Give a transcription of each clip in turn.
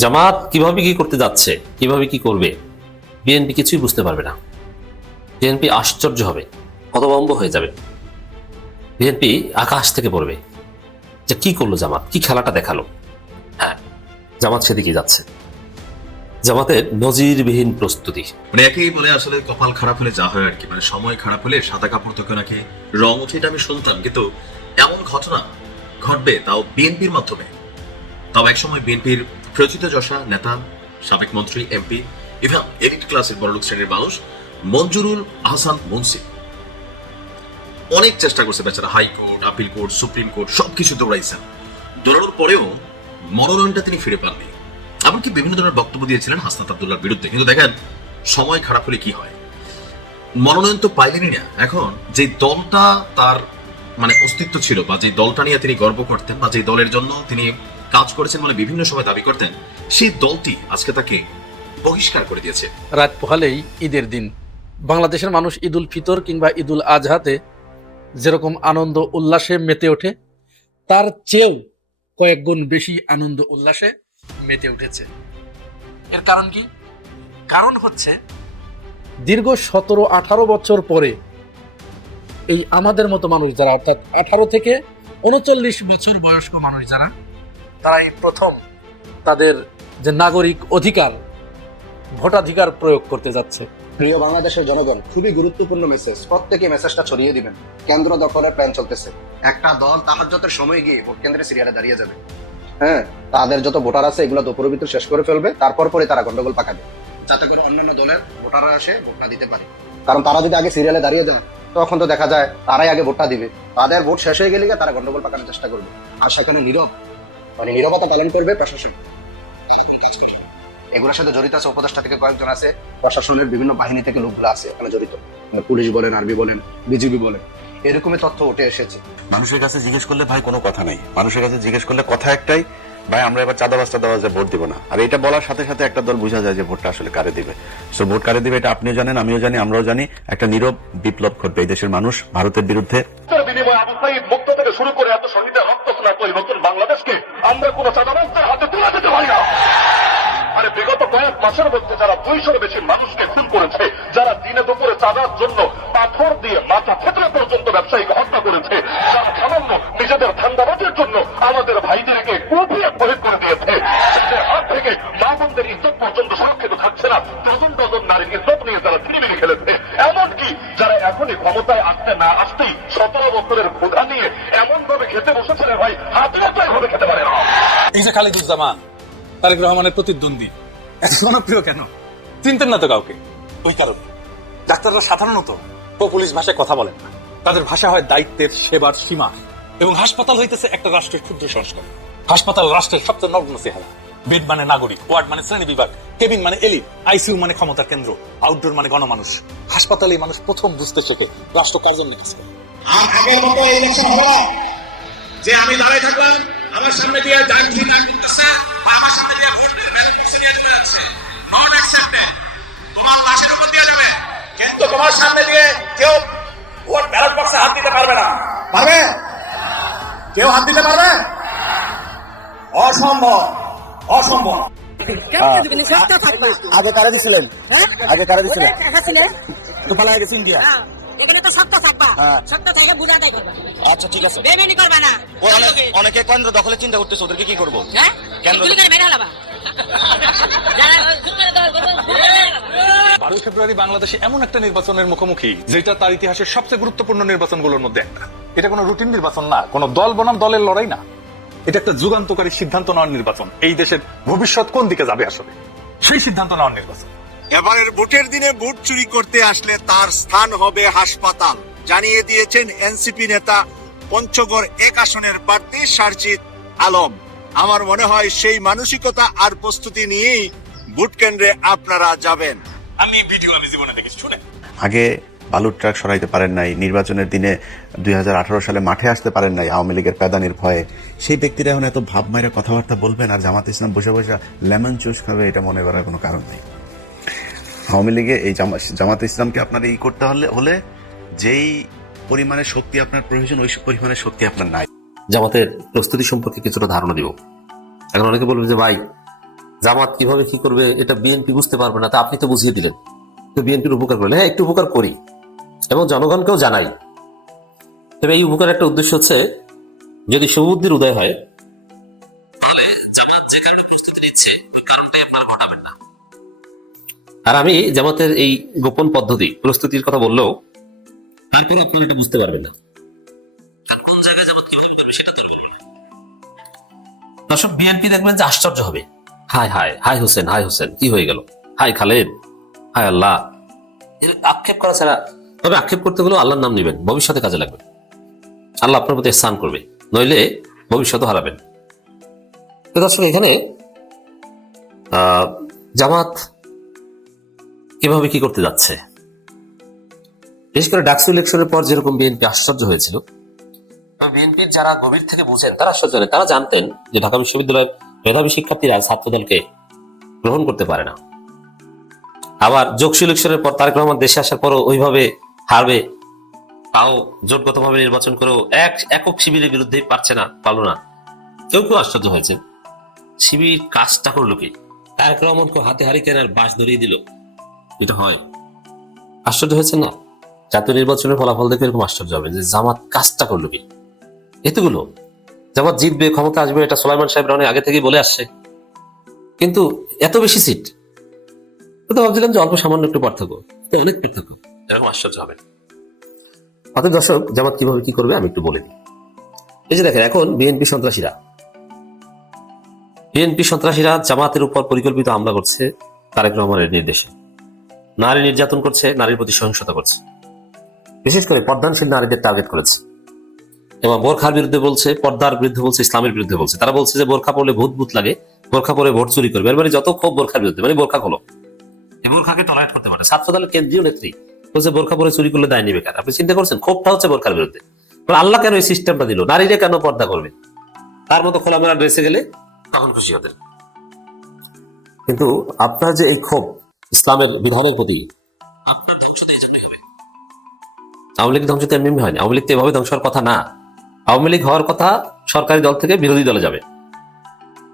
জামাত কিভাবে কি করতে যাচ্ছে, কিভাবে কি করবে, বিএনপি কিছুই বুঝতে পারবে না। বিএনপি আশ্চর্য হবে, হতভম্ব হয়ে যাবে। বিএনপি আকাশ থেকে পড়বে যে কি করলো জামাত, কি খেলাটা দেখালো। হ্যাঁ, জামাত সেদিকে যাচ্ছে। জামাতের নজিরবিহীন প্রস্তুতি। মানে একেই বলে আসলে কপাল খারাপ হলে যা হয় আর কি, মানে সময় খারাপ হলে সাদা কাপড় থেকে নাকি রং উঠে, এটা আমি শুনতাম, কিন্তু এমন ঘটনা ঘটবে তাও বিএনপির মাধ্যমে, তাও একসময় বিএনপির প্রচিত যশা নেতা, সাবেক মন্ত্রী, এমপি, ইভেন এলিট ক্লাসের বড়লোক শ্রেণীর মানুষ মঞ্জুরুল আহসান মুন্সি অনেক চেষ্টা করছে বেচারা, high court, appeal court, supreme court সবকিছু দৌড়াইছেন। দৌড়ানোর পরেও মনোনয়নটা তিনি ফিরে পাননি। এমনকি বিভিন্ন ধরনের বক্তব্য দিয়েছিলেন হাসনাত আব্দুল্লাহর বিরুদ্ধে, কিন্তু দেখেন সময় খারাপ হলে কি হয়, মনোনয়ন তো পাইলেনই না। এখন যে দলটা তার মানে অস্তিত্ব ছিল, বা যে দলটা নিয়ে তিনি গর্ব করতেন, বা যে দলের জন্য তিনি কাজ করেছেন মানে বিভিন্ন সময় দাবি করতেন, সেই দলটি আজকে তাকে বহিষ্কার করে দিয়েছে। রাত পোহালেই ঈদের দিন। বাংলাদেশের মানুষ ঈদ উল ফিতর কিংবা ঈদ উল আজহাতে যেরকম আনন্দ উল্লাসে মেতে ওঠে, তার চেয়েও কয়েক গুণ বেশি আনন্দ উল্লাসে মেতে উঠেছে। এর কারণ কি? কারণ হচ্ছে দীর্ঘ 17-18 বছর পরে এই আমাদের মতো মানুষ যারা, অর্থাৎ 18 থেকে 39 বছর বয়স্ক মানুষ যারা, তারা এই প্রথম তাদের যে নাগরিক অধিকার, ভোটাধিকার প্রয়োগ করতে যাচ্ছে। প্রিয় বাংলাদেশের জনগণ, খুবই গুরুত্বপূর্ণ মেসেজ, প্রত্যেকে মেসেজটা ছড়িয়ে দিবেন। কেন্দ্র দখলের প্ল্যান চলতেছে। একটা দল তাহাজ্জুদের সময় গিয়ে ভোট কেন্দ্রে সিরিয়ালে দাঁড়িয়ে যাবে। হ্যাঁ, তাদের যত ভোটার আছে এগুলো দুপুরের ভিতর শেষ করে ফেলবে, তারপর পরে তারা গন্ডগোল পাকাবে, যাতে করে অন্যান্য দলের ভোটাররা এসে ভোট না দিতে পারে। কারণ তারা যদি আগে সিরিয়ালে দাঁড়িয়ে যায় তখন তো দেখা যায় তারাই আগে ভোটটা দিবে, তাদের ভোট শেষ হয়ে গেলে তারা গন্ডগোল পাকানোর চেষ্টা করবে। আর সেখানে নীরবতা পালন করবে প্রশাসন। এগুলোর সাথে জড়িত আছে উপদেষ্টা থেকে কয়েকজন আছে, প্রশাসনের বিভিন্ন বাহিনী থেকে লোকগুলো আছে এখানে জড়িত, পুলিশ বলেন, আর্মি বলেন, বিজিবি বলেন, এরকমই তথ্য উঠে এসেছে। মানুষের কাছে জিজ্ঞেস করলে ভাই কোনো কথা নাই, মানুষের কাছে জিজ্ঞেস করলে কথা একটাই, ভাই আমরা এবার চাঁদাবাজে ভোট দিব না। আর এটা বলার সাথে সাথে একটা দল বোঝা যায় যে ভোটটা আসলে কারে দিবে। সো ভোট কারে দিবে এটা আপনিও জানেন, আমিও জানি, আমরাও জানি। একটা নীরব বিপ্লব ঘটবে এই দেশের মানুষ ভারতের বিরুদ্ধে। বিনিময়ে আবু সাঈদ মুক্ত থেকে শুরু করে এত শহীদের রক্ত সোনার পরিবর্তন বাংলাদেশকে আমরা কোন চাঁদাবাজদের হাতে তুলে দিতে পারি না। আরে বিগত কয়েক মাসের মধ্যে যারা 200-র বেশি মানুষকে খুন করেছে, যারা দিনে দুপুরে চাঁদার জন্য পাথর দিয়ে মাথা থেতলে পর্যন্ত ব্যবসায়ীকে হত্যা করেছে, যারা সামান্য নিজেদের ধান্দাবাজির জন্য আমাদের ভাইদেরকে কুপিয়ে শহীদ করে দিয়েছে, তাদের হাত থেকে মা বোনদের ইজ্জত পর্যন্ত সুরক্ষিত থাকছে না। ডজন ডজন নারীর ইজ্জত নিয়ে তারা ছিনিমিনি খেলেছে। এমনকি যারা এখনই ক্ষমতায় আসতে না আসতেই 17 বছরের ক্ষুধা নিয়ে এমন ভাবে খেতে বসেছে রে ভাই, হাতেও তো এভাবে খেতে পারে না। এই যে খালিদুজ্জামান, তারেক রহমানের প্রতিদ্বন্দ্বী, এত জনপ্রিয় কেন? চিনতেন না তো কাউকে? ওই কারণে ডাক্তাররা সাধারণত পুলিশ ভাষায় কথা বলেন না, তাদের ভাষা হয় দায়িত্বের, সেবার সীমা। এবং হাসপাতাল হইতেছে একটা রাষ্ট্রের ক্ষুদ্র সংস্কার। হাসপাতাল রাষ্ট্রের সবচেয়ে নগ্ন চেহারা। বেড মানে নাগরিক, ওয়ার্ড মানে শ্রেণী বিভাগ, কেবিন মানে এলিট, আইসিইউ মানে ক্ষমতার কেন্দ্র, আউটডোর মানে গণমানুষ। হাসপাতালে মানুষ প্রথম বুঝতে শেখে রাষ্ট্র কার জন্য কাজ করে। আর আগের মতো ইলেকশন হবে না যে আমি দাঁড়িয়ে থাকলাম, আমার সামনে দিয়ে যাচ্ছি না করতেছে, আমার সামনে দিয়ে ভোট সিরিয়াল আছে, নন অ্যাকসেপ্টেড, তোমার লাশের উপর দিয়ে যাবে, কিন্তু তোমার সামনে দিয়ে কেউ ভোট ব্যালট বক্সে হাত দিতে পারবে না। পারবে? কেউ হাত দিতে পারবে? অসম্ভব, অসম্ভব। আগে কারা দিছিলেন? আগে কারা দিছিলেন? তো পালা গেছে ইন্ডিয়া। এখানে তো সত্য থাকবা, সত্য থেকে বুঝাটাই করবা। আচ্ছা ঠিক আছে, বেমেনি করবা না। অনেকে কেন্দ্র দখলে চিন্তা করতেছে, ওদেরকে কি করবো? হ্যাঁ, কেন্দ্র গুলি করে মেরে হলাবা। 12 ফেব্রুয়ারি বাংলাদেশে এমন একটা নির্বাচনের মুখোমুখি যেটা তার ইতিহাসের সবচেয়ে গুরুত্বপূর্ণ নির্বাচনগুলোর মধ্যে একটা। এটা কোনো রুটিন নির্বাচন না, কোনো দল বনাম দলের লড়াই না। এটা একটা যুগান্তকারী সিদ্ধান্ত নেওয়ার নির্বাচন। এই দেশের ভবিষ্যৎ কোন দিকে যাবে আসলে, সেই সিদ্ধান্ত নেওয়ার নির্বাচন। এবারের ভোটের দিনে ভোট চুরি করতে আসলে তার স্থান হবে হাসপাতাল, জানিয়ে দিয়েছেন এনসিপি নেতা পঞ্চগড় 1 আসনের প্রার্থী সারজিদ আলম। আমার মনে হয় সেই মানসিকতা আর প্রস্তুতি নিয়েই ভোট কেন্দ্রে আপনারা যাবেন। আমি জীবনে দেখেছি, শুনে আগে বালুর ট্রাক সরাইতে পারেন নাই, নির্বাচনের দিনে 2018 সালে মাঠে আসতে পারেন নাই আওয়ামী লীগের প্যাদানির ভয়ে, সেই ব্যক্তিরা এখন এত ভাব মাইরা কথাবার্তা বলবেন আর জামাত ইসলাম বসে বসে লেমন জুস খাবে, এটা মনে করার কোনো কারণ নেই। আওয়ামী লীগে এই জামাত ইসলামকে আপনার এই করতে হলে যেই পরিমাণে শক্তি আপনার প্রয়োজন, ওই পরিমাণে শক্তি আপনার নাই। জামাতের প্রস্তুতি সম্পর্কে কিছুটা ধারণা দিব। এখন অনেকে বলবে যে ভাই জামাত কিভাবে কি করবে এটা বিএনপি বুঝতে পারবে না, তা আপনি তো বুঝিয়ে দিলেন। তো বিএনপির উপকার করলেন। হ্যাঁ, একটু উপকার করি এবং জনগণকেও জানাই। তবে এই উপকার একটা উদ্দেশ্য হচ্ছে, যদি শুভবুদ্ধির উদয় হয় তাহলে জামাত যে কারণে প্রস্তুতি নিচ্ছে ওই কারণটাই আপনারা ঘটাবেন না। আর আমি জামাতের এই গোপন পদ্ধতি প্রস্তুতির কথা বললেও তারপরে আপনারা এটা বুঝতে পারবেন না, কারণ কোন জায়গায় জামাত কিভাবে করবে সেটা তো বলবেন। দর্শক, বিএনপি দেখবেন যে আশ্চর্য হবে, হায় হায়, হায় হোসেন, হায় হোসেন, কি হয়ে গেল, হায় খালেদ, হায় আল্লাহ। আক্ষেপ করা ছাড়া, তবে আক্ষেপ করতে গেলেও আল্লাহর নাম নেবেন, ভবিষ্যতে কাজে লাগবে। আল্লাহ আপনার প্রতি ইহসান করবে, নইলে ভবিষ্যৎ হারাবেন। তো দর্শক, এখানে জামাত কিভাবে কি করতে যাচ্ছে, বিশেষ করে ডাকসু ইলেকশনের পর যেরকম বিএনপি আশ্চর্য হয়েছিল, বিএনপির যারা গভীর থেকে বুঝেন তারা আশ্চর্য নয়। তারা জানতেন যে ঢাকা বিশ্ববিদ্যালয়ের মেধাবী শিক্ষার্থীরা ছাত্রদলকে গ্রহণ করতে পারে না। আবার যোগসু ইলেকশনের পর তারেক রহমান দেশে আসার পরও ওইভাবে হারবে, তাও জোটগতভাবে নির্বাচন করেও একক শিবিরের বিরুদ্ধে পারলো না। কেউ কেউ আশ্চর্য হয়েছে, শিবির কাজটা করলো কি, তারেক রহমানকে হাতে হারি কেনার বাস ধরিয়ে দিল, এটা হয়? আশ্চর্য হয়েছে না? জাতীয় নির্বাচনের ফলাফল দেখে এরকম আশ্চর্য হবে যে জামাত কাজটা করলো কি। এতগুলো জামাত জিতবে, ক্ষমতা আসবে, এটা সুলাইমান সাহেবরা অনেক আগে থেকেই বলে আসছে, কিন্তু এত বেশি সিট, তো ভাবছিলাম যে অল্প সামান্য একটু পার্থক্য, অনেক পার্থক্য, এরকম আশ্চর্য হবে। অতএব দর্শক, জামাত কিভাবে কি করবে আমি একটু বলে দিই। এই যে দেখেন, এখন বিএনপি সন্ত্রাসীরা জামাতের উপর পরিকল্পিত হামলা করছে তারেক রহমানের নির্দেশে। নারী নির্যাতন করছে, নারীর প্রতি সহিংসতা করছে, বিশেষ করে পর্দানশীল নারীদের টার্গেট করেছে এবং বোরখার বিরুদ্ধে বলছে, পর্দার বিরুদ্ধে বলছে, ইসলামের বিরুদ্ধে বলছে। তারা বলছে যে বোরখা পড়লে ভূত লাগে, বোরখা পরে ভোট চুরি করবে। এর মানে যত ক্ষোভ বোরখার বিরুদ্ধে, মানে বোরখা খোলো, এই বোরখাকে টলারেট করতে পারে। ছাত্রদলের কেন্দ্রীয় নেত্রী বলছে বোরখা পরে চুরি করলে দায় নিবে কার? আপনি চিন্তা করছেন, ক্ষোভটা হচ্ছে বোরখার বিরুদ্ধে। আল্লাহ কেন এই সিস্টেমটা দিল, নারীরা কেন পর্দা করবে? তার মতো খোলামেলা ড্রেসে গেলে তখন খুশি হতেন। কিন্তু আপনার যে এই ক্ষোভ ইসলামের বিধানের প্রতি, আপনার ধ্বংস তো এই জন্যই হবে। আওয়ামী লীগ ধ্বংস তো এমনি হয়নি, আওয়ামী লীগ তো এভাবে ধ্বংস হওয়ার কথা না। আওয়ামী লীগ হওয়ার কথা সরকারি দল থেকে বিরোধী দলে যাবে,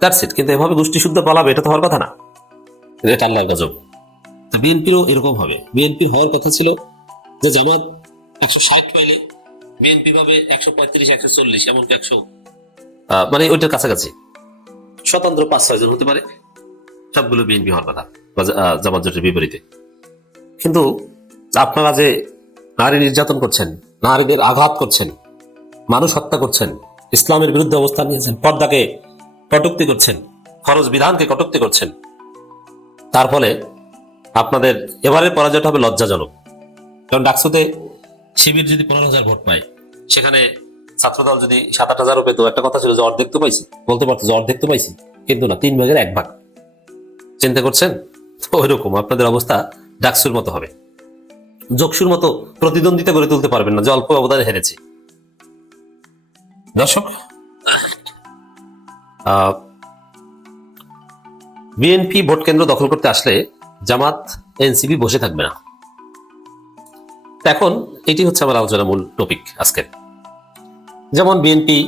দ্যাটস ইট। কিন্তু এভাবে গোষ্ঠী শুদ্ধ পালাবে, এটা তো হওয়ার কথা না, এটা আল্লাহর গজব। তো বিএনপিরও এরকম হবে। বিএনপির হওয়ার কথা ছিল যে জামাত 160 পাইলে বিএনপি পাবে 135, 140, এমনকি 100, মানে ওইটার কাছাকাছি। স্বতন্ত্র 5-6 জন হতে পারে, সবগুলো বিএনপি হওয়ার কথা জামাত জোটের বিপরীতে। কিন্তু আপনারা যে নারী নির্যাতন করছেন, নারীদের আঘাত করছেন, মানুষ হত্যা করছেন, ইসলামের বিরুদ্ধে অবস্থান নিয়েছেন, পর্দাকে কটূক্তি করছেন, ফরজ বিধানকে কটূক্তি করছেন, তার ফলে আপনাদের এবারের পরাজয়টা হবে লজ্জাজনক। কারণ ডাকসুতে শিবির যদি 15,000 ভোট পায়, সেখানে ছাত্রদল যদি 7-8 পেত, একটা কথা ছিল যে অর্ধেক তো পাইছি, বলতে পারতো যে অর্ধেক তো পাইছি, কিন্তু না, 3 ভাগের 1 ভাগ। চিন্তা করছেন? ওই রকম আপনাদের অবস্থা ডাকসুর মতো হবে। যোগসুর মতো প্রতিদ্বন্দ্বিতা করে তুলতে পারবেন না যে অল্প ব্যবধানে হেরেছে। দর্শক, বিএনপি ভোট কেন্দ্র দখল করতে আসলে জামাত, এনসিপি বসে থাকবে না। এখন এটি হচ্ছে আমার আলোচনার মূল টপিক আজকের। যেমন বিএনপি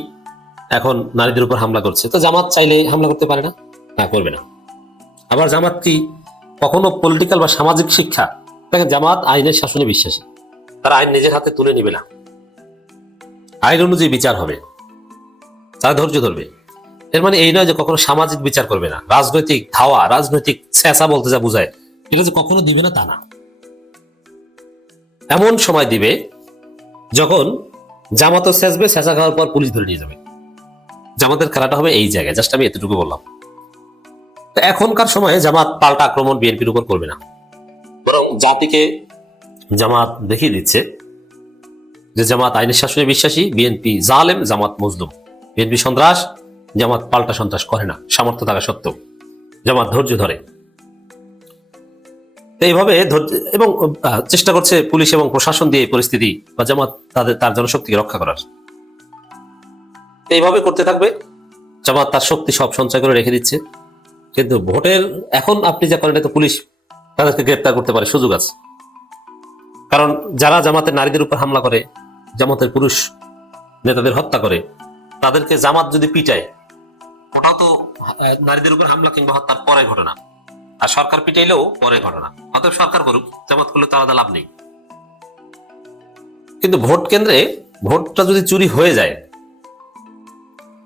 এখন নারীদের উপর হামলা করছে, তো জামাত চাইলে হামলা করতে পারে না? না, করবে না। আবার জামাত কি কখনো পলিটিক্যাল বা সামাজিক শিক্ষা? দেখেন, জামাত আইনের শাসনে বিশ্বাসী, তারা আইন নিজের হাতে তুলে নিবে না, আইন অনুযায়ী বিচার হবে, তারা ধৈর্য ধরবে। এর মানে এই নয় যে কখনো সামাজিক বিচার করবে না, রাজনৈতিক ধাওয়া, রাজনৈতিক চেঁচা বলতে যা বোঝায়, এটা যে কখনো দিবে না তা না। এমন সময় দিবে যখন জামাতও চেঁচবে, চেঁচা খাওয়ার পর পুলিশ ধরে নিয়ে যাবে। জামাতের খেলাটা হবে এই জায়গায়, জাস্ট আমি এতটুকু বললাম। তো এখনকার সময়ে জামাত পাল্টা আক্রমণ বিএনপির উপর করবে না, বরং জাতিকে জামাত দেখিয়ে দিচ্ছে যে জামাত আইনের শাসনে বিশ্বাসী, বিএনপি জালেম, জামাত মজলুম। বিএনপি সন্ত্রাস, জামাত পাল্টা সন্ত্রাস করে না, সামর্থ্য থাকা সত্ত্বেও জামাত ধৈর্য ধরে। এইভাবে এবং চেষ্টা করছে পুলিশ এবং প্রশাসন দিয়ে পরিস্থিতি বা জামাত তার জনশক্তিকে রক্ষা করার। এইভাবে করতে থাকবে, জামাত তার শক্তি সব সঞ্চয় করে রেখে দিচ্ছে। কিন্তু ভোটের এখন আপনি যা করেন, তো পুলিশ তাদেরকে গ্রেপ্তার করতে পারে, সুযোগ আছে। কারণ যারা জামাতের নারীদের উপর হামলা করে, জামাতের পুরুষ নেতাদের হত্যা করে, তাদেরকে জামাত যদি পিটায়, ওটাও তো নারীদের উপর হামলা কিংবা হত্যার পরে ঘটনা, আর সরকার পিটাইলেও পরে ঘটনা। অতএব সরকার করুক, জামাত করলে তো আলাদা লাভ নেই। কিন্তু ভোট কেন্দ্রে ভোটটা যদি চুরি হয়ে যায়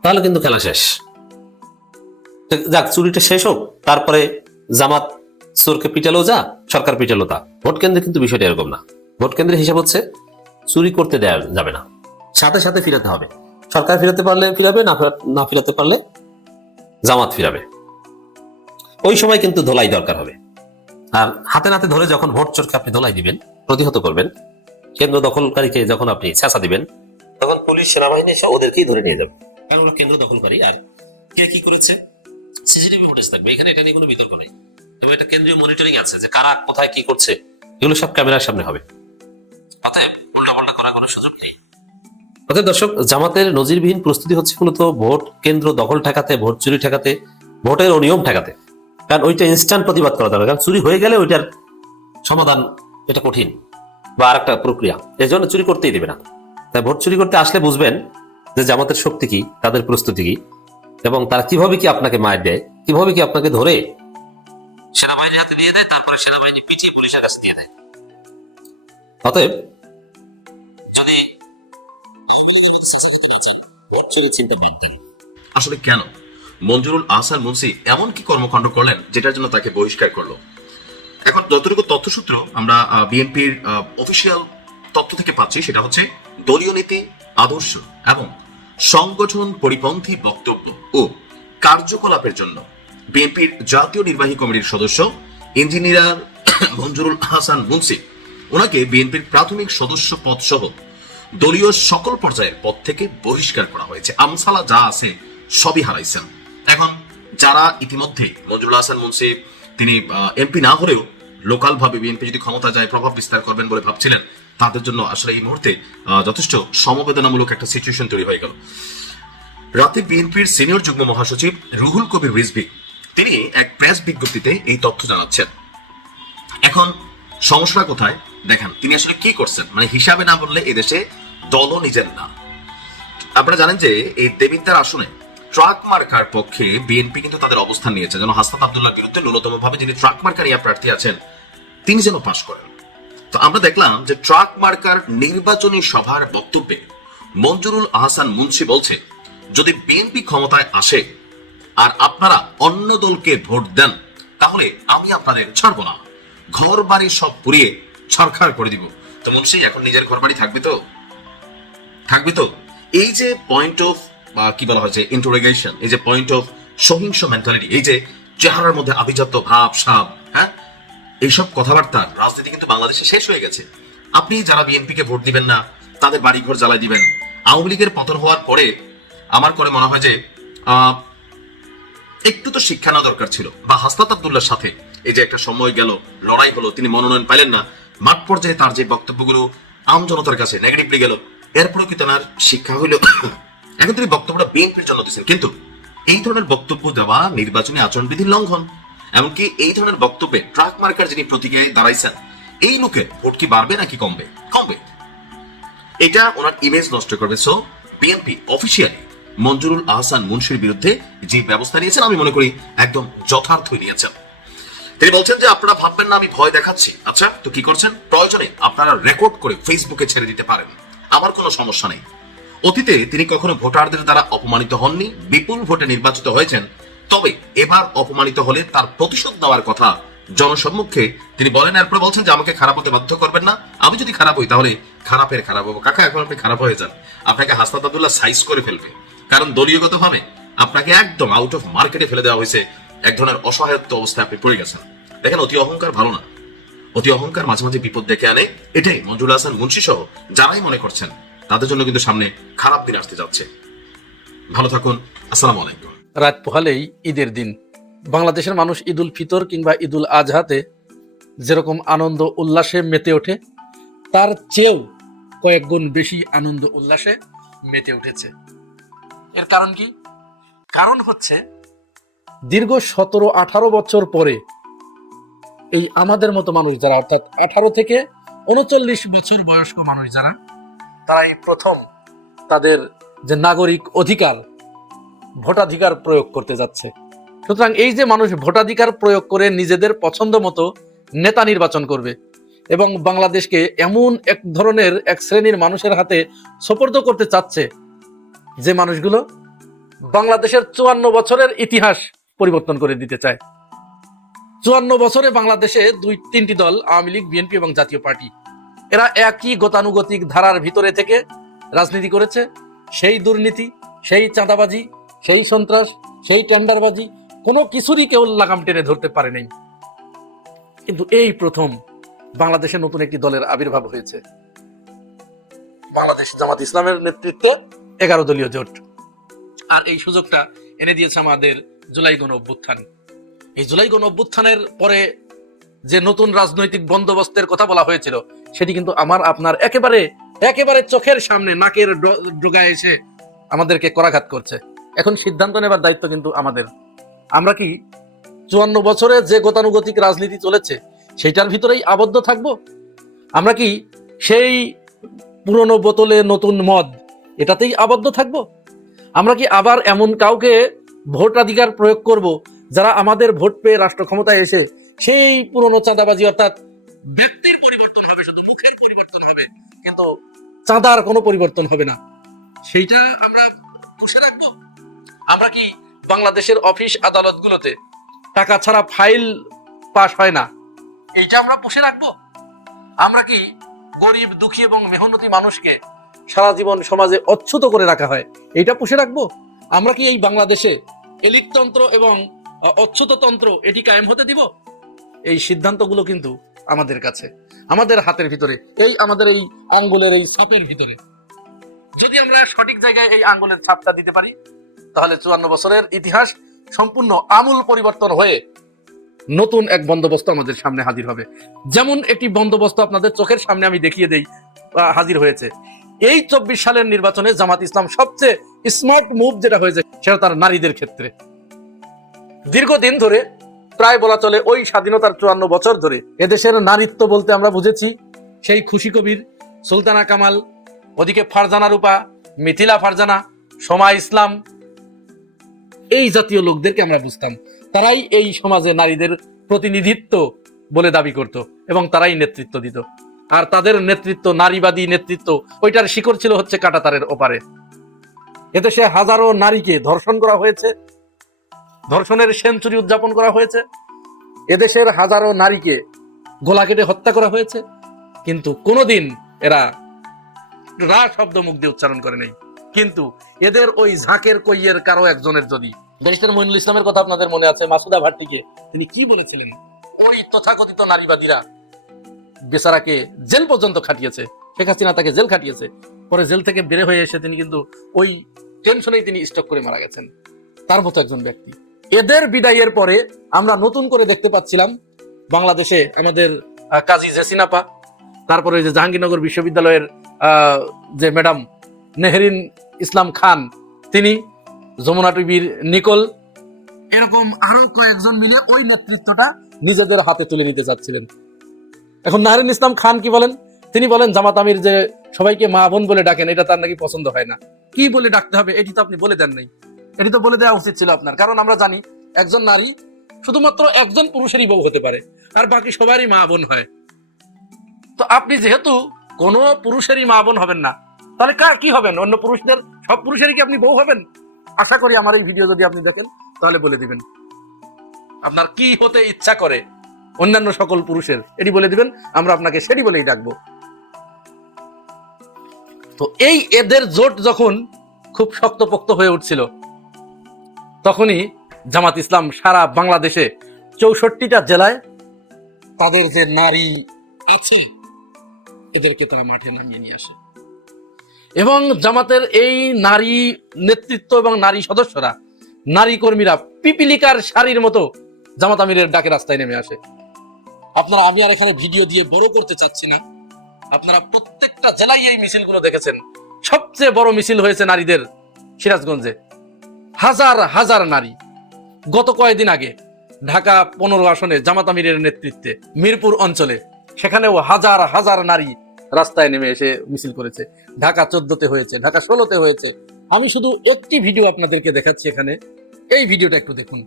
তাহলে কিন্তু খেলা শেষ। যাক, চুরিটা শেষ হোক, তারপরে জামাত চোরকে পিটালো যা, সরকার পিটালো তা। ভোট কেন্দ্রে কিন্তু বিষয়টা এরকম না। ভোট কেন্দ্রের হিসাব হচ্ছে চুরি করতে দেওয়া যাবে না, সাথে সাথে ফিরাতে হবে। সরকার ফিরাতে পারলে ফিরাবে, না ফিরাতে পারলে জামাত ফিরাবে। ওই সময় কিন্তু ধোলাই দরকার হবে। আর হাতে নাতে ধরে যখন ভোট চোরকে আপনি ধোলাই দিবেন, প্রতিহত করবেন, কেন্দ্র দখলকারীকে যখন আপনি ছেঁচা দিবেন, তখন পুলিশ সেনাবাহিনী এসে ওদেরকেই ধরে নিয়ে যাবে, কারণ ওরা কেন্দ্র দখলকারী। আর কে কি করেছে সিসিটিভি ফুটেজ থাকবে, এখানে এটা নিয়ে কোনো বিতর্ক নাই। এবং এটা কেন্দ্রীয় মনিটরিং আছে যে কারা কোথায় কি করছে, এগুলো সব ক্যামেরার সামনে হবে। অতএব উল্টাপাল্টা করার কোনো সুযোগ নেই। অতএব দর্শক, জামাতের নজিরবিহীন প্রস্তুতি হচ্ছে মূলত ভোট কেন্দ্র দখল ঠেকাতে, ভোট চুরি ঠেকাতে, ভোটের অনিয়ম ঠেকাতে। কারণ ওইটা ইনস্ট্যান্ট প্রতিবাদ করা দরকার, কারণ চুরি হয়ে গেলে ওইটার সমাধান এটা কঠিন বা আর একটা প্রক্রিয়া, এই জন্য চুরি করতেই দেবে না। তাই ভোট চুরি করতে আসলে বুঝবেন যে জামাতের শক্তি কি, তাদের প্রস্তুতি কি, এবং তারা কিভাবে কি আপনাকে মার দেয়, কিভাবে কি আপনাকে ধরে সেনাবাহিনীর হাতে দিয়ে দেয়, তারপরে সেনাবাহিনী পিটিয়ে পুলিশের কাছে দিয়ে দেয়। অতএব যদি আসলে কেন মঞ্জুরুল আহসান মুন্সি এমন কি কর্মকাণ্ড করলেন যেটার জন্য তাকে বহিষ্কার করলো? এখন যতটুকু তথ্যসূত্র আমরা বিএনপির অফিসিয়াল তথ্য থেকে পাচ্ছি, সেটা হচ্ছে দলীয় নীতি, আদর্শ এবং সংগঠন পরিপন্থী বক্তব্য ও কার্যকলাপের জন্য বিএনপির জাতীয় নির্বাহী কমিটির সদস্য ইঞ্জিনিয়ার মঞ্জুরুল আহসান মুন্সি ওনাকে বিএনপির প্রাথমিক সদস্য পদ সহ দলীয় সকল পর্যায়ের পদ থেকে বহিষ্কার করা হয়েছে। আমসালা যা আছে সবই হারাইছেন। এখন যারা ইতিমধ্যে মঞ্জুরুল আহসান মুন্সি তিনি এমপি না হলেও লোকাল ভাবে বিএনপি যদি ক্ষমতা যায় প্রভাব বিস্তার করবেন বলে ভাবছিলেন, তাদের জন্য আসলে এই মুহূর্তে যথেষ্ট সমবেদনামূলক একটা সিচুয়েশন তৈরি হয়ে গেল। রাতে বিএনপির সিনিয়র যুগ্ম মহাসচিব রুহুল কবির রিজভী তিনি এক প্রেস বিজ্ঞপ্তিতে এই তথ্য জানাচ্ছেন। এখন সমস্যা কোথায় দেখেন, তিনি আসলে কি করছেন, মানে হিসাবে না বললে এদেশে দলও নিজের না। আপনারা জানেন যে এই দেবিদ্দার আসনে ট্রাক মার্কার পক্ষে বিএনপি কিন্তু তাদের অবস্থান নিয়েছে, যেন হাসনাত আব্দুল্লাহর বিরুদ্ধে ন্যূনতম ভাবে যিনি ট্রাক মার্কার নিয়ে প্রার্থী আছেন তিনি যেন পাশ করেন। তো আমরা দেখলাম যে ট্রাক মার্কার নির্বাচনী সভার বক্তব্যে মঞ্জুরুল আহসান মুন্সি বলছে, যদি বিএনপি ক্ষমতায় আসে আর আপনারা অন্য দলকে ভোট দেন তাহলে আমি আপনাদের ছাড়বো না, ঘর বাড়ি সব পুড়িয়ে ছারখার করে দিব। তো মুন্সি এখন নিজের ঘর বাড়ি থাকবে তো? এই যে পয়েন্ট অফ কি বলা হয়েছে ইন্টারোগেশন, এই যে পয়েন্ট অফ সহিংস মেন্টালিটি, এই যে চেহারার মধ্যে আভিজাত্য ভাব সাব, হ্যাঁ, এইসব কথাবার্তার রাজনীতি কিন্তু বাংলাদেশে শেষ হয়ে গেছে। আপনি যারা বিএনপি কে ভোট দিবেন না তাদের বাড়িঘর জ্বালাই দিবেন। আওয়ামী লীগের পতন হওয়ার পরে আমার করে মনে হয় যে একটু তো শিক্ষা নেওয়া দরকার ছিল, বা হাসনাত আব্দুল্লাহর সাথে এই যে একটা সময় গেল, লড়াই হলো, তিনি মনোনয়ন পাইলেন না, মাঠ পর্যায়ে তার যে বক্তব্যগুলো আম জনতার কাছে নেগেটিভলি গেল, এরপরেও কি তার শিক্ষা হইল? এখন তিনি বক্তব্যটা বিএনপির জন্য দিচ্ছেন, কিন্তু এই ধরনের বক্তব্য দেওয়া নির্বাচনী আচরণবিধির লঙ্ঘন। এমনকি এই ধরনের বক্তব্যে ট্রাক মার্কার যিনি প্রতীকে দাঁড়াইছেন এই লোকের ভোট কি বাড়বে নাকি কমবে? এটা ওনার ইমেজ নষ্ট করবে। সো বিএনপি অফিসিয়ালি মঞ্জুরুল আহসান মুন্সির বিরুদ্ধে যে ব্যবস্থা নিয়েছেন আমি মনে করি একদম যথার্থই নিয়েছেন। তিনি বলছেন যে আপনারা ভাববেন না আমি ভয় দেখাচ্ছি। আচ্ছা, তো কি করছেন? প্রয়োজনে আপনারা রেকর্ড করে ফেসবুকে ছেড়ে দিতে পারেন, আমার কোনো সমস্যা নেই। অতীতে তিনি কখনো ভোটারদের দ্বারা অপমানিত হননি, বিপুল ভোটে নির্বাচিত হয়েছেন, তবে এবার অপমানিত হলে তার প্রতিশোধ নেওয়ার কথা জনসম্মুখে তিনি বলেন। এরপরে বলছেন যে আমাকে খারাপ হতে বাধ্য করবেন না, আমি যদি খারাপ হই তাহলে খারাপের খারাপ হবো। কাকা, এখন আপনি খারাপ হয়ে যান, আপনাকে হাসনাত আব্দুল্লাহ সাইজ করে ফেলবে, কারণ দলীয়গত ভাবে আপনাকে একদম আউট অফ মার্কেটে ফেলে দেওয়া হয়েছে। এক ধরনের অসহায়ত্ব অবস্থায় আপনি পড়ে গেছেন। দেখেন, অতি অহংকার ভালো না, অতি অহংকার মাঝে মাঝে বিপদ ডেকে আনে। এটাই মঞ্জুরুল আহসান মুন্সি সহ যারাই মনে করছেন তাদের জন্য কিন্তু সামনে খারাপ দিন আসতে যাচ্ছে। ভালো থাকুন, আসসালামু আলাইকুম। রাত পোহালেই ঈদের দিন। বাংলাদেশের মানুষ ঈদ উল ফিতর কিংবা ঈদ উল আজহাতে যেরকম আনন্দ উল্লাসে মেতে ওঠে, তার চেয়েও কয়েক গুণ বেশি আনন্দ উল্লাসে মেতে উঠেছে। এর কারণ কি? কারণ হচ্ছে দীর্ঘ 17-18 বছর পরে এই আমাদের মতো মানুষ যারা, অর্থাৎ 18 থেকে 39 বছর বয়স্ক মানুষ যারা, তারাই প্রথম তাদের যে নাগরিক অধিকার ভোটাধিকার প্রয়োগ করতে যাচ্ছে। সুতরাং এই যে মানুষ ভোটাধিকার প্রয়োগ করে নিজেদের পছন্দ মতো নেতা নির্বাচন করবে এবং বাংলাদেশকে এমন এক ধরনের এক শ্রেণীর মানুষের হাতে সোপর্দ করতে চাচ্ছে যে মানুষগুলো বাংলাদেশের 54 বছরের ইতিহাস পরিবর্তন করে দিতে চায়। 54 বছরে বাংলাদেশে 2-3টি দল, আওয়ামী লীগ, বিএনপি এবং জাতীয় পার্টি, এরা একই গতানুগতিক ধারার ভিতরে থেকে রাজনীতি করেছে। সেই দুর্নীতি, সেই চাঁদাবাজি, সেই সন্ত্রাস, সেই টেন্ডারবাজি, কোনো কিছুরই কেউ লাগাম টেনে ধরতে পারে নাই। কিন্তু এই প্রথম বাংলাদেশে নতুন একটি দলের আবির্ভাব হয়েছে, বাংলাদেশ জামাত ইসলামের নেতৃত্বে 11 দলীয় জোট। আর এই সুযোগটা এনে দিয়েছে আমাদের জুলাই গণ অভ্যুত্থান। এই জুলাই গণ অভ্যুত্থানের পরে যে নতুন রাজনৈতিক বন্দোবস্তের কথা বলা হয়েছিল, সেটি কিন্তু আমার আপনার একেবারে চোখের সামনে, নাকের ডগায় এসে আমাদেরকে করাঘাত করছে। এখন সিদ্ধান্ত নেবার দায়িত্ব কিন্তু আমাদের। আমরা কি 54 বছরে যে গতানুগতিক রাজনীতি চলেছে সেইটার ভিতরেই আবদ্ধ থাকবো? আমরা কি সেই পুরনো বোতলে নতুন মদ এটাতেই আবদ্ধ থাকবো? আমরা কি আবার এমন কাউকে ভোটাধিকার প্রয়োগ করব যারা আমাদের ভোট পেয়ে রাষ্ট্র ক্ষমতায় এসে সেই পুরনো চাঁদাবাজি, অর্থাৎ ব্যক্তির পরিবর্তন হবে, শুধু মুখের পরিবর্তন হবে, কিন্তু চাঁদার কোনো পরিবর্তন হবে না, সেইটা আমরা পুষে রাখবো? আমরা কি বাংলাদেশের অফিস আদালতগুলোতে টাকা ছাড়া ফাইল পাস হয় না, এইটা আমরা পুষে রাখবো? আমরা কি গরিব, দুঃখী এবং মেহনতি মানুষকে সারা জীবন সমাজে অচ্যুত করে রাখা হয়, এইটা পুষে রাখবো? আমরা কি এই বাংলাদেশে এলিটতন্ত্র এবং অচ্যুততন্ত্র এটি কায়েম হতে দিব? এই সিদ্ধান্তগুলো কিন্তু আমাদের কাছে, আমাদের হাতের ভিতরে, এই আমাদের এই আঙ্গুলের এই ছাপের ভিতরে। যদি আমরা সঠিক জায়গায় এই আঙ্গুলের ছাপটা দিতে পারি, তাহলে 54 বছরের ইতিহাস সম্পূর্ণ আমূল পরিবর্তন হয়ে নতুন এক বন্দোবস্ত আমাদের সামনে হাজির হবে। যেমন একটি বন্দোবস্ত আপনাদের চোখের সামনে আমি দেখিয়ে দেই, হাজির হয়েছে। এই 24 সালের নির্বাচনে জামাত ইসলাম সবচেয়ে স্মার্ট মুভ যেটা হয়েছে, সেটা তার নারীদের ক্ষেত্রে। দীর্ঘদিন ধরে, প্রায় বলা চলে ওই স্বাধীনতার 54 বছর ধরে, এদেশের নারীত্ব বলতে আমরা বুঝেছি সেই খুশি কবির, সুলতানা কামাল, ওদিকে ফারজানা রূপা, মিথিলা ফারজানা, সোমা ইসলাম, এই জাতীয় লোকদেরকে আমরা বুঝতাম। তারাই এই সমাজে নারীদের প্রতিনিধিত্ব বলে দাবি করত এবং তারাই নেতৃত্ব দিত। আর তাদের নেতৃত্ব, নারীবাদী নেতৃত্ব, ওইটার শিকড় ছিল হচ্ছে কাঁটাতারের ওপারে। এদেশে হাজারো নারীকে ধর্ষণ করা হয়েছে, ধর্ষণের সেঞ্চুরি উদযাপন করা হয়েছে, এদেশের হাজারো নারীকে গলা কেটে হত্যা করা হয়েছে, কিন্তু কোনোদিন এরা রা শব্দ মুখ দিয়ে উচ্চারণ করে নাই। কিন্তু এদের ওই ঝাঁকের কইয়ের কারো একজনের যদি, ব্যারিস্টার মইনুল ইসলামের কথা আপনাদের মনে আছে, মাসুদা ভাট্টিকে তিনি কি বলেছিলেন? ওই তথাকথিত নারীবাদীরা বেচারাকে জেল পর্যন্ত খাটিয়েছে, শেখ হাসিনা তাকে জেল খাটিয়েছে, পরে জেল থেকে বের হয়ে এসে তিনি কিন্তু ওই টেনশনেই তিনি স্ট্রোক করে মারা গেছেন। তার মতো একজন ব্যক্তি। এদের বিদায়ের পরে আমরা নতুন করে দেখতে পাচ্ছিলাম বাংলাদেশে আমাদের কাজী জেসিনাপা, তারপরে যে জাহাঙ্গীরনগর বিশ্ববিদ্যালয়ের যে ম্যাডাম নেহরিন ইসলাম খান, তিনি, যমুনা টিভির নিকোল, এরকম আরো কয়েকজন মিলে ওই নেতৃত্বটা নিজেদের হাতে তুলে নিতে চাচ্ছিলেন। এখন নাহরিন ইসলাম খান কি বলেন? তিনি বলেন জামাত আমির যে সবাইকে মা বোন বলে ডাকেন, এটা তার নাকি পছন্দ হয় না। কি বলে ডাকতে হবে এটি তো আপনি বলে দেন নাই, এটি তো বলে দেওয়া উচিত ছিল আপনার। কারণ আমরা জানি একজন নারী শুধুমাত্র একজন পুরুষেরই বউ হতে পারে, আর বাকি সবারই মা বোন হয়। তো আপনি যেহেতু কোনো পুরুষেরই মা বোন হবেন না, তাহলে কার কি হবেন? অন্য পুরুষদের, সব পুরুষেরই কি আপনি বউ হবেন? আশা করি আমার এই ভিডিও যদি আপনি দেখেন তাহলে বলে দিবেন আপনার কি হতে ইচ্ছা করে, অন্যান্য সকল পুরুষের এটি বলে দিবেন, আমরা আপনাকে সেটি বলেই ডাকবো। তো এই এদের জোট যখন খুব শক্তপোক্ত হয়ে উঠছিল, তখনই জামাত ইসলাম সারা বাংলাদেশে 64টা জেলায় তাদের যে নারী আছে এদেরকে তারা মাঠে নামিয়ে নিয়ে আসে এবং জামাতের এই নারী নেতৃত্ব এবং নারী সদস্যরা, নারী কর্মীরা পিপিলিকার শাড়ির মতো জামাত আমিরের ডাকে রাস্তায় নেমে আসে। আপনারা, আমি আর এখানে ভিডিও দিয়ে বড় করতে চাচ্ছি না, আপনারা প্রত্যেকটা জেলায় এই মিছিলগুলো দেখেছেন। সবচেয়ে বড় মিছিল হয়েছে নারীদের সিরাজগঞ্জে, হাজার হাজার নারী। গত কয়েকদিন আগে ঢাকা 15 আসনে জামাত আমিরের নেতৃত্বে মিরপুর অঞ্চলে, সেখানেও হাজার হাজার নারী রাস্তায় নেমে এসে মিছিল করেছে। ঢাকা 14তে হয়েছে, ঢাকা 16তে হয়েছে, আমি শুধু একটি ভিডিও আপনাদেরকে দেখাচ্ছি এখানে, এই ভিডিওটা একটু দেখুন।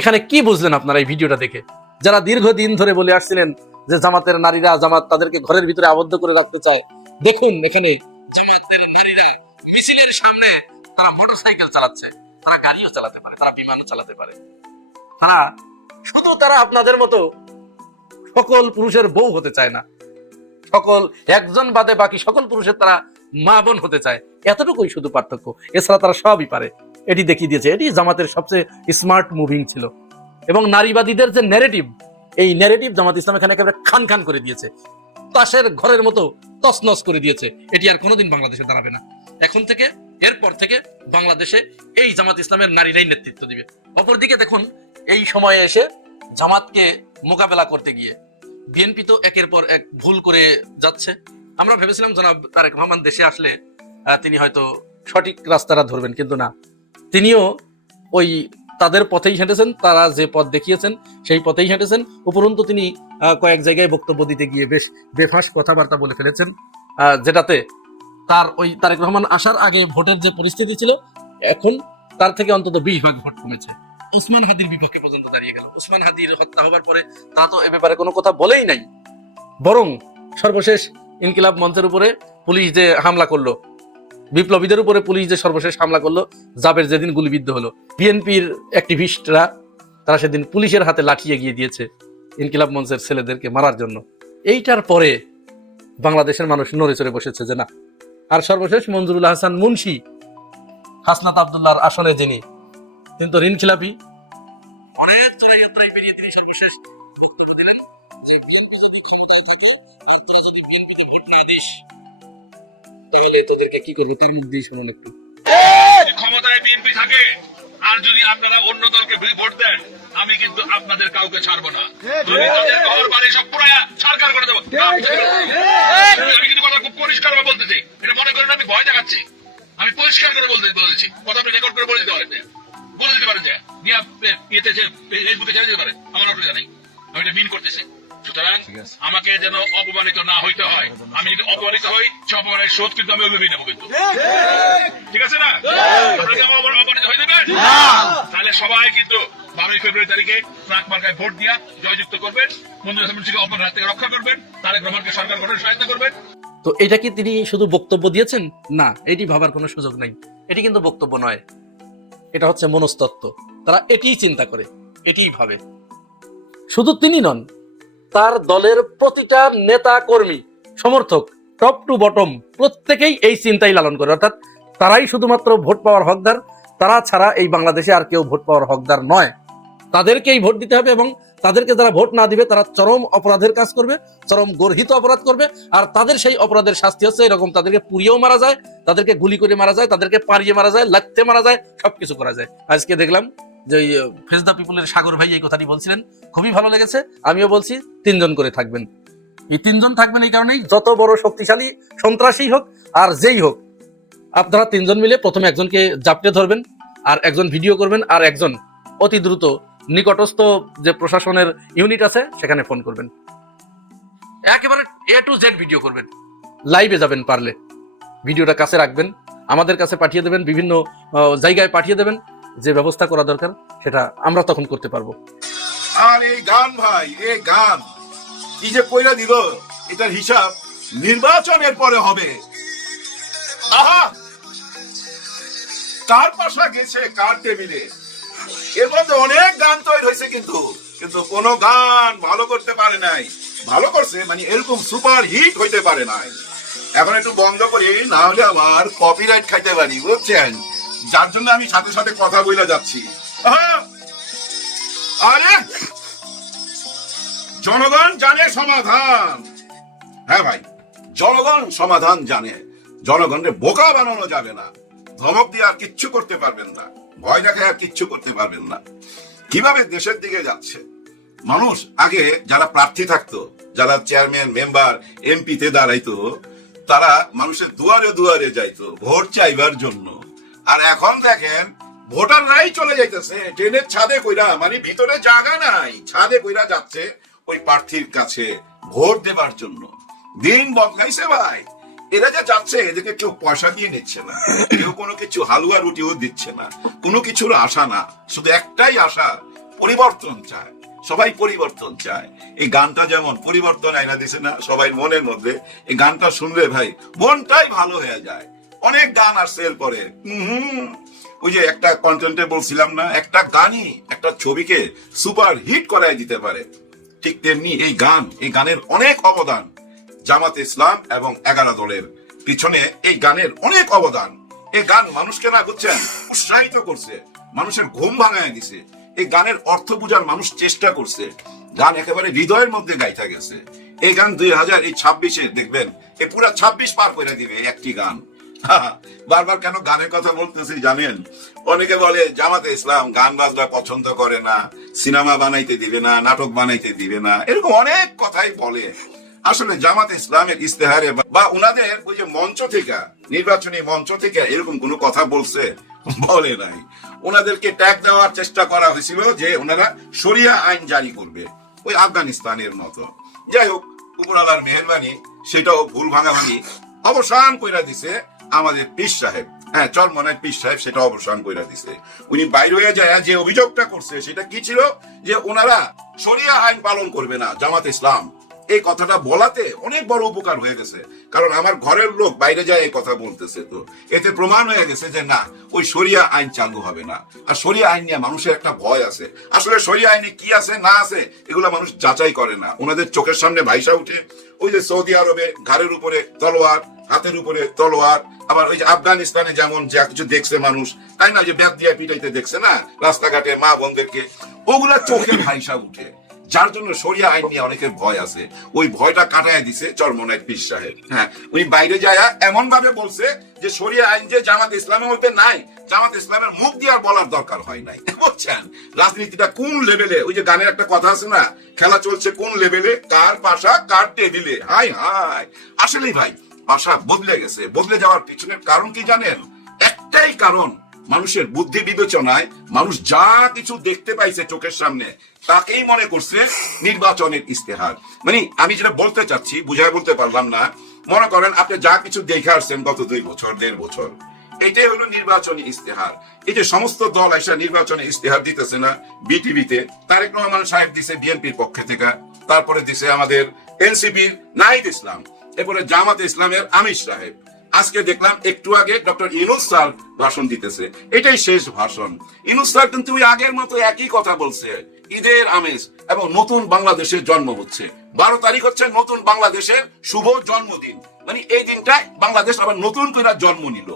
এখানে কি বুঝলেন আপনারা এই ভিডিওটা দেখে? যারা দীর্ঘদিন ধরে বলে আসছিলেন যে জামাতের নারীরা, জামাত তাদেরকে ঘরের ভিতরে আবদ্ধ করে রাখতে চায়, দেখুন এখানে জামাতের নারীরা মিছিলের সামনে তারা মোটরসাইকেল চালাচ্ছে, তারা গাড়িও চালাতে পারে, তারা বিমানও চালাতে পারে। তারা আপনাদের মতো সকল পুরুষের বউ হতে চায় না, সকল একজন বাদে বাকি সকল পুরুষের তারা মা বোন হতে চায়, এতটুকুই শুধু পার্থক্য। এছাড়া তারা সবই পারে। এটি দেখিয়ে দিয়েছে। এটি জামাতের সবচেয়ে স্মার্ট মুভিং ছিল। এবং নারীবাদীদের যে ন্যারেটিভ, এই ন্যারেটিভ জামাত ইসলাম এখানে একেবারে খান খান করে দিয়েছে, তাসের ঘরের মতো তছনছ করে দিয়েছে। এটি আর কোনোদিন বাংলাদেশে দাঁড়াবে না। এখন থেকে, এরপর থেকে বাংলাদেশে এই জামাত ইসলামের নারীরাই নেতৃত্ব দিবে। অপরদিকে দেখুন, এই সময়ে এসে জামাতকে মোকাবেলা করতে গিয়ে বিএনপি তো একের পর এক ভুল করে যাচ্ছে। আমরা ভেবেছিলাম জনাব তারেক রহমান দেশে আসলে তিনি হয়তো সঠিক রাস্তাটা ধরবেন, কিন্তু না, তিনিও ওই তাদের পথেই হেঁটেছেন। তারা যে পথ দেখিয়েছেন সেই পথেই হেঁটেছেন। উপরন্তু তিনি কয়েক জায়গায় বক্তব্য দিতে গিয়ে বেশ বেফাঁস কথাবার্তা বলে ফেলেছেন, যেটাতে তার ওই তারেক রহমান আসার আগে ভোটের যে পরিস্থিতি ছিল, এখন তার থেকে অন্তত 20 ভাগ ভোট কমেছে। ওসমান হাদির বিপক্ষে পর্যন্ত দাঁড়িয়ে গেল। ওসমান হাদির হত্যা হবার পরে তা তো এ ব্যাপারে কোনো কথা বলেই নাই, বরং সর্বশেষ ইনকিলাব মঞ্চের উপরে পুলিশ যে হামলা করলো, বিপ্লবীদের উপরে পুলিশ যে সর্বশেষ হামলা করলো, জাবের যেদিন গুলিবিদ্ধ হলো, বিএনপির অ্যাক্টিভিস্টরা তারা সেদিন পুলিশের হাতে লাঠি এগিয়ে দিয়েছে ইনকিলাব মঞ্চের ছেলেদেরকে মারার জন্য। এইটার পরে বাংলাদেশের মানুষ নড়ে চড়ে বসেছে যে না। আর সর্বশেষ মঞ্জুরুল হাসান মুন্সি, হাসনাত আব্দুল্লাহর আসনে যিনি, কিন্তু ঋণ খেলাপি, অনেক জোরাইয়াত্রায় বেরিয়ে তিনি সর্বশেষ বক্তব্য দিলেন যে বিএনপি যদি ক্ষমতায় থাকে আর তোরা যদি বিএনপিতে ভোট না দিস তাহলে তোদেরকে কি করবো, তার মুখ দিয়ে শুনুন একটু। ক্ষমতায় বিএনপি থাকে আর যদি আপনারা অন্য দলকে ভোট দেন, আমি কিন্তু আপনাদের কাউকে ছাড়বো না। আমি তাদের ঘর বাড়ি সব পুরো সরকার করে দেবো। আমি কিন্তু কথা খুব পরিষ্কার ভাবে বলতেছি, এটা মনে করেন আমি ভয় দেখাচ্ছি। আমি পরিষ্কার করে বলেছি, কথা আপনি রেকর্ড করে বলে দিতে পারেন, বলে দিতে পারেন যে ফেসবুকে ছেড়ে দিতে পারেন, আমার অসুবিধা নেই। আমি এটা মিন করতেছি। সুতরাং আমাকে যেন অপমানিত না হইতে হয়। আমি যদি অপমানিত হই, সে অপমানের শোধ কিন্তু আমি ওইভাবেই নেবো। কিন্তু ঠিক আছে না? আপনাকে আমার অপমানিত হয়ে দেবেন, তাহলে সবাই কিন্তু 12 ফেব্রুয়ারি তারিখে ট্রাক মার্কায় ভোট দিয়া জয়যুক্ত করবেন, মঞ্জুর হাসান মুন্সিকে অপমানের হাত থেকে রক্ষা করবেন, তারেক রহমানকে সরকার গঠনের সহায়তা করবেন। তো এটা কি তিনি শুধু বক্তব্য দিয়েছেন? না, এটি ভাবার কোনো সুযোগ নাই। এটি কিন্তু বক্তব্য নয়, এটা হচ্ছে মনস্তত্ত্ব। তারা এটিই চিন্তা করে, এটিই ভাবে। শুধু তিনি নন, তার দলের প্রতিটা নেতা কর্মী সমর্থক টপ টু বটম প্রত্যেকেই এই চিন্তাই লালন করে। অর্থাৎ তারাই শুধুমাত্র ভোট পাওয়ার হকদার, তারা ছাড়া এই বাংলাদেশে আর কেউ ভোট পাওয়ার হকদার নয়। তাদেরকেই ভোট দিতে হবে এবং তাদেরকে যারা ভোট না দিবে তারা চরম অপরাধের কাজ করবে, চরম গর্হিত অপরাধ করবে। আর তাদের সেই অপরাধের শাস্তি হচ্ছে এরকম, তাদেরকে পুড়িয়েও মারা যায়, তাদেরকে গুলি করে মারা যায়, তাদেরকে পাড়িয়ে মারা যায়, লাগতে মারা যায়, সবকিছু করা যায়। আজকে দেখলাম যে ফেস দ্য পিপুলের সাগর ভাই এই কথাটি বলছিলেন, খুবই ভালো লেগেছে। আমিও বলছি 3 জন করে থাকবেন। এই 3 জন থাকবেন এই কারণেই, যত বড় শক্তিশালী সন্ত্রাসী হোক আর যেই হোক, আপনারা 3 জন মিলে প্রথমে একজনকে জাপটে ধরবেন, আর একজন ভিডিও করবেন, আর একজন অতি দ্রুত নিকটস্থ যে প্রশাসনের ইউনিট আছে সেখানে ফোন করবেন। একেবারে A to Z ভিডিও করবেন, লাইভে যাবেন, পারলে ভিডিওটা কাছে রাখবেন, আমাদের কাছে পাঠিয়ে দেবেন, বিভিন্ন জায়গায় পাঠিয়ে দেবেন। যে ব্যবস্থা করা দরকার সেটা আমরা তখন করতে পারবো। আর এই গান ভাই, এই গান কি যে কইরা দিল, এটার হিসাব নির্বাচনের পরে হবে। আহা, কার পাশা গেছে কার টেবিলে, এর মধ্যে অনেক গান তৈরি হয়েছে, কিন্তু কোনো গান ভালো করতে পারে নাই। ভালো করছে মানে এরকম সুপার হিট হইতে পারে নাই। এখন একটু বন্ধ করি, না হলে আমার কপিরাইট খাইতে পারি, বুঝছেন? যার জন্য আমি সাথে সাথে কথা বলে যাচ্ছি। আরে জনগণ জানে সমাধান। হ্যাঁ ভাই, জনগণ সমাধান জানে। জনগণকে বোকা বানানো যাবে না। ধমক দিয়ে আর কিচ্ছু করতে পারবেন না, ভয় দেখে আর কিচ্ছু করতে পারবেন না। কিভাবে দেশের দিকে যাচ্ছে, মানুষ আগে যারা প্রার্থী থাকতো, যারা চেয়ারম্যান মেম্বার এমপিতে দাঁড়াইতো, তারা মানুষের দুয়ারে দুয়ারে যাইতো ভোট চাইবার জন্য। আর এখন দেখেন ভোটাররাই চলে যাইতেছে ট্রেনের ছাদে কইরা, মানে ভিতরে জায়গা নাই, ছাদে কইরা যাচ্ছে ওই প্রার্থীর কাছে ভোট দেবার জন্য। দিন বদলাইছে ভাই। এরা যা যাচ্ছে এদেরকে কেউ পয়সা দিয়ে নিচ্ছে না, কেউ কোনো কিছু হালুয়া রুটিও দিচ্ছে না, কোনো কিছুর আশা না, শুধু একটাই আশা, পরিবর্তন চায়। সবাই পরিবর্তন চায়। এই গানটা যেমন পরিবর্তন আইনা দিছে না সবাই মনের মধ্যে, এই গানটা শুনলে ভাই মনটাই ভালো হয়ে যায়। অনেক গান আসছে এরপরে। ওই যে একটা কন্টেন্টে বলছিলাম না, একটা গানই একটা ছবিকে সুপার হিট করায় দিতে পারে, ঠিক তেমনি এই গানের অনেক অবদান। জামাত ইসলাম এবং 11 দলের পিছনে এই গানের অনেক অবদান। এই গান মানুষকে না বুঝছেন উৎসাহিত করছে, মানুষের ঘুম ভাঙায় দিছে। এই গানের অর্থ বুঝার মানুষ চেষ্টা করছে। গান একেবারে হৃদয়ের মধ্যে গাইতে গেছে। এই গান 2026 দেখবেন এ পুরা 26 পার করে দিবে একটি গান। বারবার কেন গানের কথা বলতেছি জানেন? অনেকে বলে জামাতে ইসলাম গান বাজনা পছন্দ করে না, সিনেমা বানাইতে দিবে না, নাটক বানাইতে দিবে না, এরকম অনেক কথাই বলে। আসলে জামাতে ইসলামের ইস্তেহারে বা উনাদের ওই যে মঞ্চ থেকে, নির্বাচনী মঞ্চ থেকে এরকম কোনো কথা বলছে? বলে নাই। ওনাদেরকে ট্যাগ দেওয়ার চেষ্টা করা হয়েছিল যে ওনারা শরিয়া আইন জারি করবে, ওই আফগানিস্তানের মতো। যাই হোক, উপরওয়ালার মেহেরবানি, সেটাও ভুল ভাঙাভাঙি অবসান কইরা দিছে আমাদের পীর সাহেব। হ্যাঁ, চরমনায় পীর সাহেব সেটা অবসান কইরা দিছে। উনি বাইরে হয়ে যায় যে অভিযোগটা করছে সেটা কি ছিল, যে ওনারা শরিয়া আইন পালন করবে না জামাত ইসলাম। এই কথাটা বলাতে অনেক বড় উপকার হয়ে গেছে, কারণ আমার ঘরের লোক বাইরে যায় এই কথা বলতেছে, তো এতে প্রমাণ হয়ে গেছে যে না, ওই শরিয়া আইন চালু হবে না। আর শরিয়া আইন নিয়ে মানুষের একটা ভয় আছে। আসলে শরিয়া আইনে কি আছে না আছে এগুলো মানুষ যাচাই করে না, ওনাদের চোখের সামনে ভাইসা উঠে। ওই যে সৌদি আরবে ঘাড়ের উপরে তলোয়ার, হাতের উপরে তলোয়ার, আবার ওই যে আফগানিস্তানে যেমন যা কিছু দেখছে মানুষ, তাই না, যে ব্যাগ দিয়ে পিটাইতে দেখছে না রাস্তাঘাটে মা বোনদেরকে, ওগুলা চোখে ভাইসা উঠে। যার জন্য শরিয়া আইন নিয়ে অনেকের ভয় আছে। ওই ভয়টা কাটায় দিছে চরমনায় পীর সাহেব। হ্যাঁ, উনি বাইরে যায় এমন ভাবে বলছে যে শরিয়া আইন যে জামাত ইসলামের মধ্যে নাই, জামাত ইসলামের মুখ দিয়ে বলার দরকার হয় নাই। বুঝছেন রাজনীতিটা কোন লেভেলে? ওই যে গানের একটা কথা আছে না, খেলা চলছে কোন লেভেলে, কার পাশা কার টেবিলে। হাই হাই, আসলেই ভাই ভাষা বদলে গেছে। বদলে যাওয়ার পিছনের কারণ কি জানেন? একটাই কারণ, মানুষের বুদ্ধি বিবেচনায় মানুষ যা কিছু দেখতে পাইছে চোখের সামনে তাকেই মনে করছে নির্বাচনের ইস্তেহার। মানে আমি যেটা বলতে চাচ্ছি বুঝায় বলতে পারলাম না। মনে করেন আপনি যা কিছু দেখে আসছেন গত 2 বছর 1.5 বছর, এটাই হলো নির্বাচনী ইস্তেহার। এই যে সমস্ত দল এসে নির্বাচনী ইস্তেহার দিতেছে না বিটিভিতে, তারেক রহমান সাহেব দিছে বিএনপির পক্ষে থেকে, তারপরে দিছে আমাদের এনসিপির নাহিদ ইসলাম, এরপরে জামাত ইসলামের আমির সাহেব, আজকে দেখলাম একটু আগে ডক্টর ইউনূস স্যার ভাষণ দিতেছে, এটাই শেষ ভাষণ। ইউনূস স্যার কিন্তু ওই আগের মতো একই কথা বলছে, ঈদের আমেজ এবং নতুন বাংলাদেশের জন্ম হচ্ছে। 12 তারিখ হচ্ছে নতুন বাংলাদেশের শুভ জন্মদিন, মানে এই দিনটায় বাংলাদেশ আবার নতুন করে জন্ম নিল।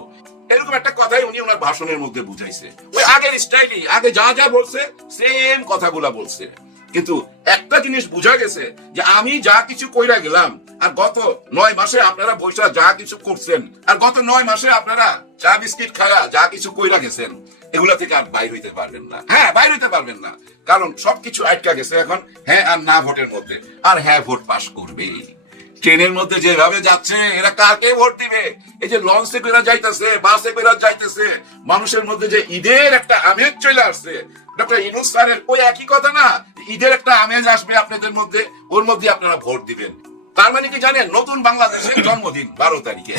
এরকম একটা কথাই উনি ওনার ভাষণের মধ্যে বুঝাইছে। ওই আগের স্টাইলই, আগে যা যা বলছে সেম কথাগুলা বলছে। কিন্তু একটা জিনিস বুঝা গেছে যে আমি যা কিছু কইরা গেলাম, আর গত 9 মাসে আপনারা বৈশা যা কিছু করছেন, আর গত 9 মাসে আপনারা চা বিস্কিট খায়া যা কিছু কইরা গেছেন, এগুলা থেকে আর বাইর হইতে পারবেন না। হ্যাঁ, বাইর হইতে পারবেন না, কারণ সবকিছু আটকা গেছে এখন হ্যাঁ আর না ভোটের মধ্যে। আর হ্যাঁ ভোট পাস করবে। ট্রেনের মধ্যে যেভাবে যাচ্ছে এরা কাকে ভোট দিবে? এই যে লঞ্চে করে যাইতেছে, বাসে করে যাইতেছে, মানুষের মধ্যে যে ঈদের একটা আমেজ চলে আসছে, ডক্টর ইউনূস স্যারের ওই একই কথা না, ঈদের একটা আমেজ আসবে আপনাদের মধ্যে, ওর মধ্যে আপনারা ভোট দিবেন। তার মানে কি জানেন, নতুন বাংলাদেশের জন্মদিন 12 তারিখে।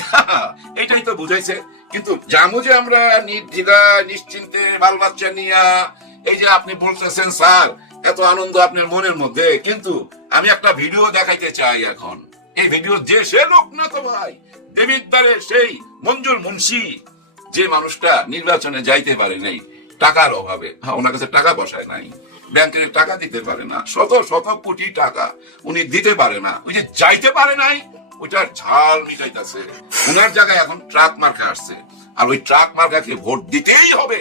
এটাই তো বুঝাইছে। কিন্তু জামু যে আমরা নির্দ্বিধা নিশ্চিন্তে বাল বাচ্চা নিয়া, এই যে আপনি বলতেছেন স্যার এত আনন্দ আপনার মনের মধ্যে, কিন্তু আমি একটা ভিডিও দেখাইতে চাই এখন। এই ভিডিও যে সে লোক না তো ভাই, দেবিদ্বারের সেই মঞ্জুর মুন্সি, যে মানুষটা নির্বাচনে যাইতে পারে নাই টাকার অভাবে। ওনার কাছে টাকা বসায় নাই, ব্যাংকের টাকা দিতে পারে না, শত শত কোটি টাকা উনি দিতে পারে না। ওই যে যাইতে পারে নাই, ওইটার ঝাল মিটাইতেছে। ওনার জায়গায় এখন ট্রাক মার্কা আসছে, আর ওই ট্রাক মার্কাকে ভোট দিতেই হবে।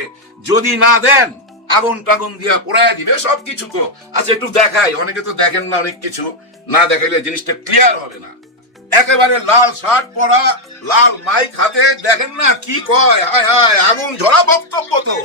যদি না দেন আগুন টাগুন দিয়া পোড়ায় দিবে সবকিছু। তো আচ্ছা একটু দেখাই, অনেকে তো দেখেন না অনেক কিছু, না দেখাইলে জিনিসটা ক্লিয়ার হবে না। একেবারে লাল শার্ট পরা, লাল মাইক হাতে, দেখেন না কি কয়, হায় হায় আগুন ঝরা বক্তব্য তো।